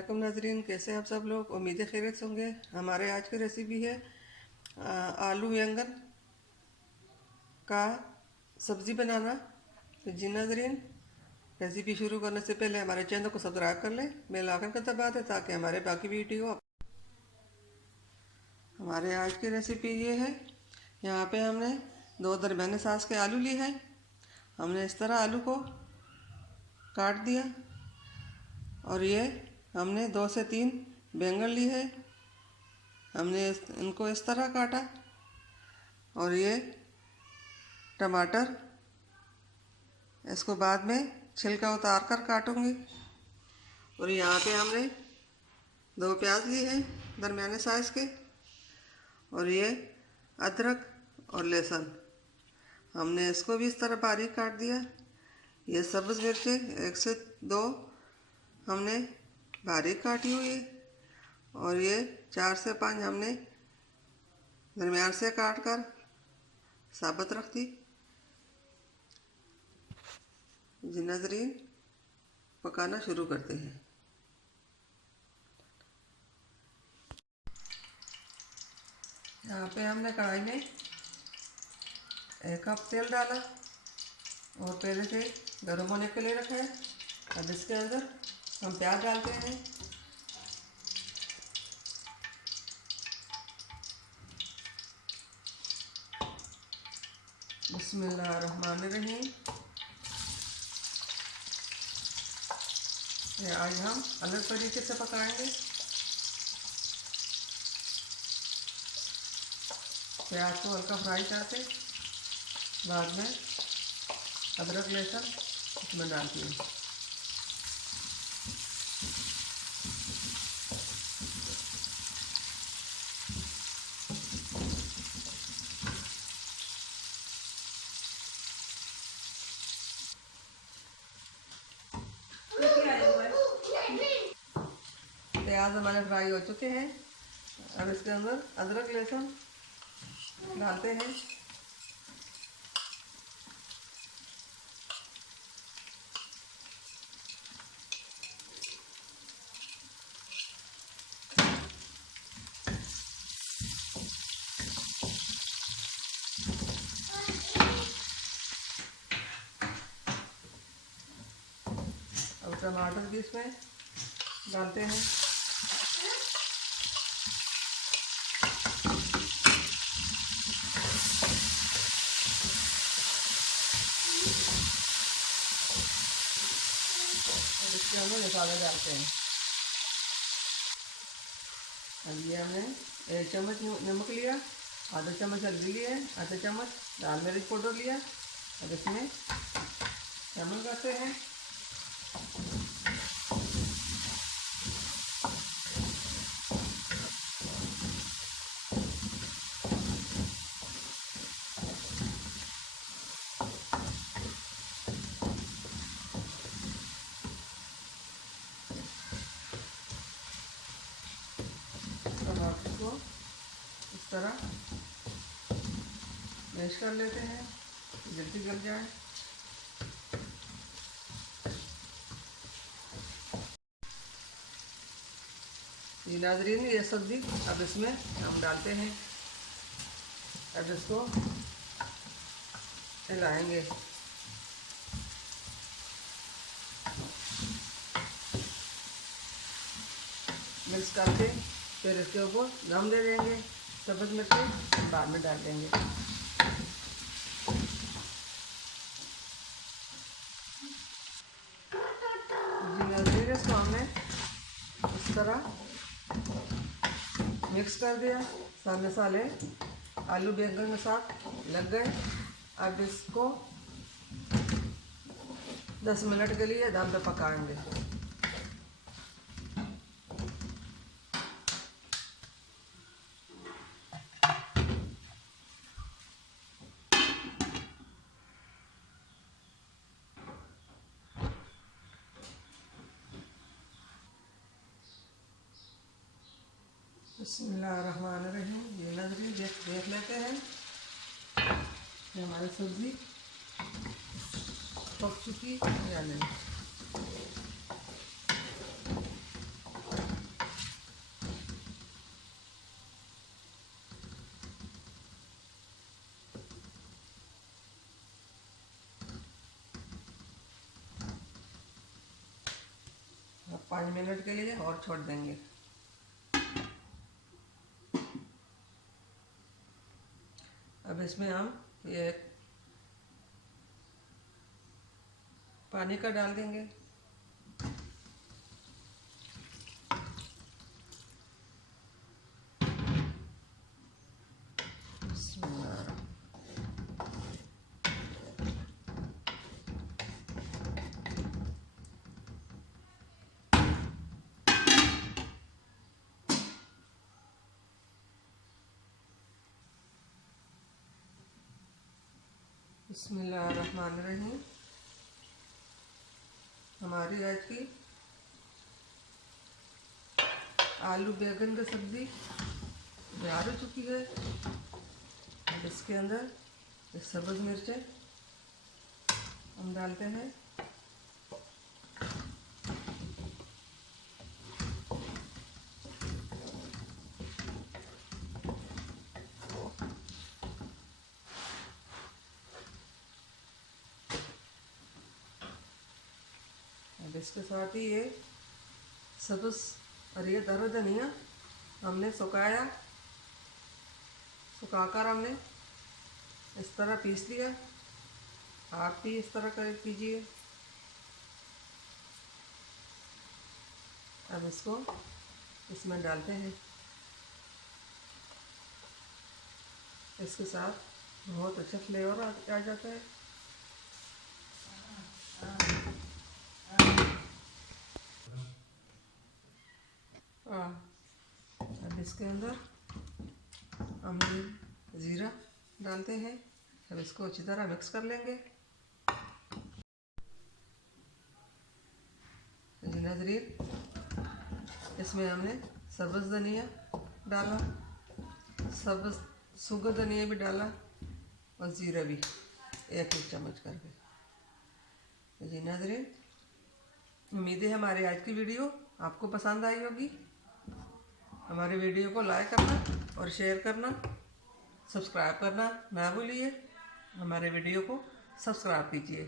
अस्सलामुअलैकुम नाजरीन, कैसे हैं आप सब लोग। उम्मीद है खैरियत से होंगे। हमारे आज की रेसिपी है आलू बैंगन का सब्ज़ी बनाना। तो जी नाजरीन, रेसिपी शुरू करने से पहले हमारे चैनल को सब्सक्राइब कर लें, बेल आइकन का दबा दें ताकि हमारे बाकी वीडियो। हमारे आज की रेसिपी ये है। यहाँ पे हमने दो दरमियाने साइज़ के आलू लिए हैं। हमने इस तरह आलू को काट दिया और ये हमने 2 से 3 बैंगन लिए है। हमने इनको इस तरह काटा और ये टमाटर इसको बाद में छिलका उतार कर काटूंगी। और यहाँ पे हमने 2 प्याज लिए हैं दरमियाने साइज़ के, और ये अदरक और लहसुन हमने इसको भी इस तरह बारीक काट दिया। ये सब्ज़ मिर्चें 1 से 2 हमने बारीक काटी हुई है, और ये 4 से 5 हमने दरमियान से काट कर साबुत रख दी। जी नाज़रीन, पकाना शुरू करते हैं। यहाँ पे हमने कढ़ाई में 1 कप तेल डाला और पहले से गर्म होने के लिए रखा है। अब इसके अंदर हम प्याज डालते हैं। बिस्मिल्लाहिर्रहमानिर्रहीम। ये आज हम अलग तरीके से पकाएंगे। प्याज को हल्का फ्राई करके बाद में अदरक लहसुन इसमें डालती हूँ। प्याज हमारे फ्राई हो चुके हैं। अब इसके अंदर अदरक लहसुन डालते हैं। अब टमाटर भी इसमें डालते हैं। और इसके अंदर मसाले डालते हैं। अब ये हमने 1 चम्मच नमक लिया, आधा चम्मच हल्दी लिया है, आधा चम्मच लाल मिर्च पाउडर लिया। अब इसमें शामिल करते हैं। टमाटर को इस तरह मैश कर लेते हैं, जल्दी गल जाए। ये नाज़रीन, ये सब्ज़ी अब इसमें हम डालते हैं। अब इसको हिलाएंगे। मिक्स करके फिर इसके ऊपर दम दे देंगे। सब्ज़ मिर्ची बाद में डाल देंगे। जी नाज़रीन, इसको हमने इस तरह मिक्स कर दिया। सब मसाले आलू बैंगन के साथ लग गए। अब इसको 10 मिनट के लिए दम पे पकाएंगे। बिस्मिल्लाहिर्रहमानिर्रहीम। ये नाज़रीन देख लेते हैं कि हमारी सब्ज़ी पक चुकी या नहीं। 5 मिनट के लिए और छोड़ देंगे। अब इसमें हम ये पानी का डाल देंगे। बिस्मिल्लाहिर्रहमानिर्रहीम। हमारी आज की आलू बैंगन की सब्ज़ी तैयार हो चुकी है। अब इसके अंदर ये सब्ज़ मिर्चें हम डालते हैं। अब इसके साथ ही ये सब्ज़ और ये दर धनिया हमने सुखाकर हमने इस तरह पीस लिया। आप भी इस तरह कर कीजिए। अब इसको इसमें डालते हैं। इसके साथ बहुत अच्छा फ्लेवर आ जाता है। अब इसके अंदर हम ज़ीरा डालते हैं। अब इसको अच्छी तरह मिक्स कर लेंगे। जी नाज़रीन, इसमें हमने सब्ज़ धनिया डाला, सब्ज़ सूखा धनिया भी डाला और ज़ीरा भी 1 चम्मच करके। जी नाज़रीन, उम्मीद है हमारी आज की वीडियो आपको पसंद आई होगी। हमारे वीडियो को लाइक करना और शेयर करना, सब्सक्राइब करना ना भूलिए। हमारे वीडियो को सब्सक्राइब कीजिए।